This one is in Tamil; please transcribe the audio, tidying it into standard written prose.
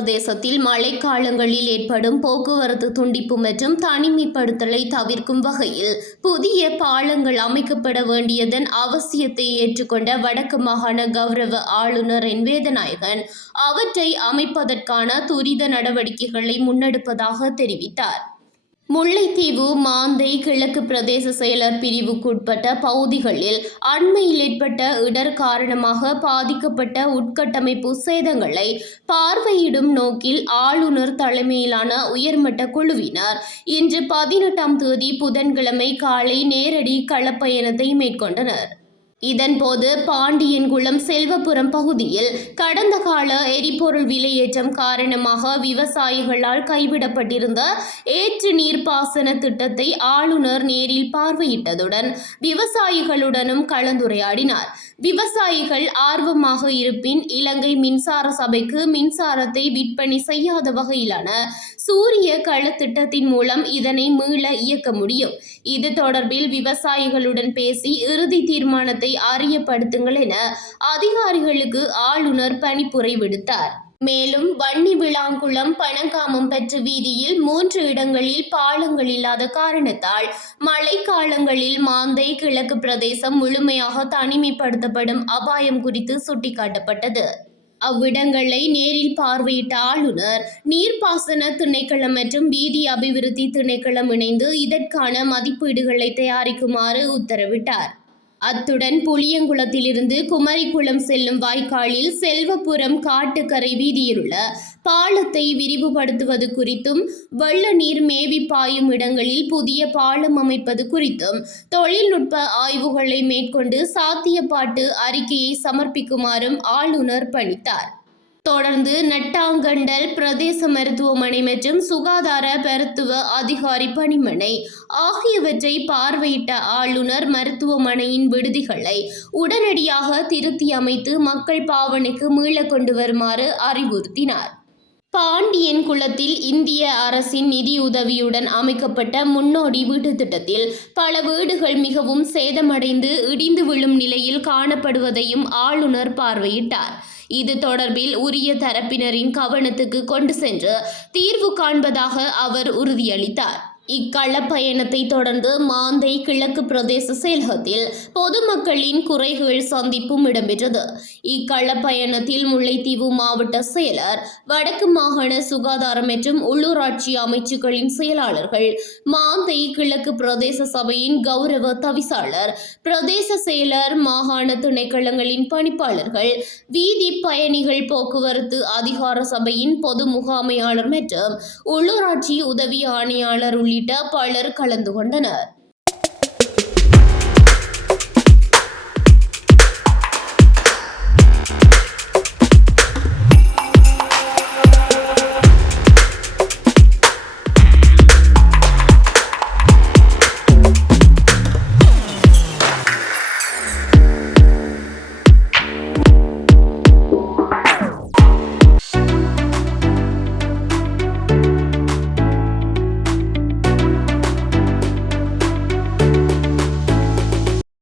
பிரதேசத்தில் மழைக்காலங்களில் ஏற்படும் போக்குவரத்து துண்டிப்பு மற்றும் தனிமைப்படுத்தலை தவிர்க்கும் வகையில் புதிய பாலங்கள் அமைக்கப்பட வேண்டியதன் அவசியத்தை ஏற்றுக்கொண்ட வடக்கு மாகாண கௌரவ ஆளுநர் என் வேதநாயகன் அவற்றை அமைப்பதற்கான துரித நடவடிக்கைகளை முன்னெடுப்பதாக தெரிவித்தார். முல்லைத்தீவு மாந்தை கிழக்கு பிரதேச செயலர் பிரிவுக்குட்பட்ட பகுதிகளில் அண்மையில் ஏற்பட்ட இடர் காரணமாக பாதிக்கப்பட்ட உட்கட்டமைப்பு சேதங்களை பார்வையிடும் நோக்கில் ஆளுநர் தலைமையிலான உயர்மட்ட குழுவினர் இன்று 18ஆம் தேதி புதன்கிழமை காலை நேரடி களப்பயணத்தை மேற்கொண்டனர். இதன்போது பாண்டியன்குளம் செல்வபுரம் பகுதியில் கடந்த கால எரிபொருள் விலையேற்றம் காரணமாக விவசாயிகளால் கைவிடப்பட்டிருந்த ஏற்று நீர்ப்பாசன திட்டத்தை ஆளுநர் நேரில் பார்வையிட்டதுடன் விவசாயிகளுடனும் கலந்துரையாடினார். விவசாயிகள் ஆர்வமாக இருப்பின் இலங்கை மின்சார சபைக்கு மின்சாரத்தை விற்பனை செய்யாத வகையிலான சூரிய கள திட்டத்தின் மூலம் இதனை மீள இயக்க முடியும். இது தொடர்பில் விவசாயிகளுடன் பேசி இறுதி தீர்மானத்தை அறியப்படுத்துங்கள் என அதிகாரிகளுக்கு ஆளுநர் பணிப்புரை விடுத்தார். மேலும் வன்னி விளாங்குளம் பனங்காமம் பெற்ற வீதியில் 3 இடங்களில் பாலங்கள் இல்லாத காரணத்தால் மழைக்காலங்களில் மாந்தை கிழக்கு பிரதேசம் முழுமையாக தனிமைப்படுத்தப்படும் அபாயம் குறித்து சுட்டிக்காட்டப்பட்டது. அவ்விடங்களை நேரில் பார்வையிட்ட ஆளுநர் நீர்ப்பாசன திணைக்களம் மற்றும் வீதி அபிவிருத்தி திணைக்களம் இணைந்து இதற்கான மதிப்பீடுகளை தயாரிக்குமாறு உத்தரவிட்டார். அத்துடன் புளியங்குளத்திலிருந்து குமரிக்குளம் செல்லும் வாய்க்காலில் செல்வபுரம் காட்டுக்கரை வீதியிலுள்ள பாலத்தை விரிவுபடுத்துவது குறித்தும் வெள்ள நீர் மேவி பாயும் இடங்களில் புதிய பாலம் அமைப்பது குறித்தும் தொழில்நுட்ப ஆய்வுகளை மேற்கொண்டு சாத்தியப்பாட்டு அறிக்கையை சமர்ப்பிக்குமாறும் ஆளுநர் பணித்தார். தொடர்ந்து நட்டாங்கண்டல் பிரதேச மருத்துவமனை மற்றும் சுகாதார மருத்துவ அதிகாரி பணிமனை ஆகியவற்றை பார்வையிட்ட ஆளுநர் மருத்துவமனையின் விடுதிகளை உடனடியாக திருத்தி அமைத்து மக்கள் பாவனைக்கு மீள கொண்டு வருமாறு அறிவுறுத்தினார். பாண்டியன்குளத்தில் இந்திய அரசின் நிதியுதவியுடன் அமைக்கப்பட்ட முன்னோடி வீட்டு திட்டத்தில் பல வீடுகள் மிகவும் சேதமடைந்து இடிந்து விழும் நிலையில் காணப்படுவதையும் ஆளுநர் பார்வையிட்டார். இது தொடர்பில் உரிய தரப்பினரின் கவனத்துக்கு கொண்டு சென்று தீர்வு காண்பதாக அவர் உறுதியளித்தார். இக்களப்பயணத்தை தொடர்ந்து மாந்தை கிழக்கு பிரதேச செயலகத்தில் பொதுமக்களின் குறைகள் சந்திப்பும் இடம்பெற்றது. இக்களப்பயணத்தில் முல்லைத்தீவு மாவட்ட செயலர், வடக்கு மாகாண சுகாதாரம் மற்றும் உள்ளூராட்சி அமைச்சுக்களின் செயலாளர்கள், மாந்தை கிழக்கு பிரதேச சபையின் கௌரவ தவிசாளர், பிரதேச செயலர், மாகாண திணைக்களங்களின் பணிப்பாளர்கள், வீதி பயணிகள் போக்குவரத்து அதிகார சபையின் பொது முகாமையாளர் மற்றும் உள்ளூராட்சி உதவி ஆணையாளர் உள்ளிட்ட பலர் கலந்து கொண்டனர்.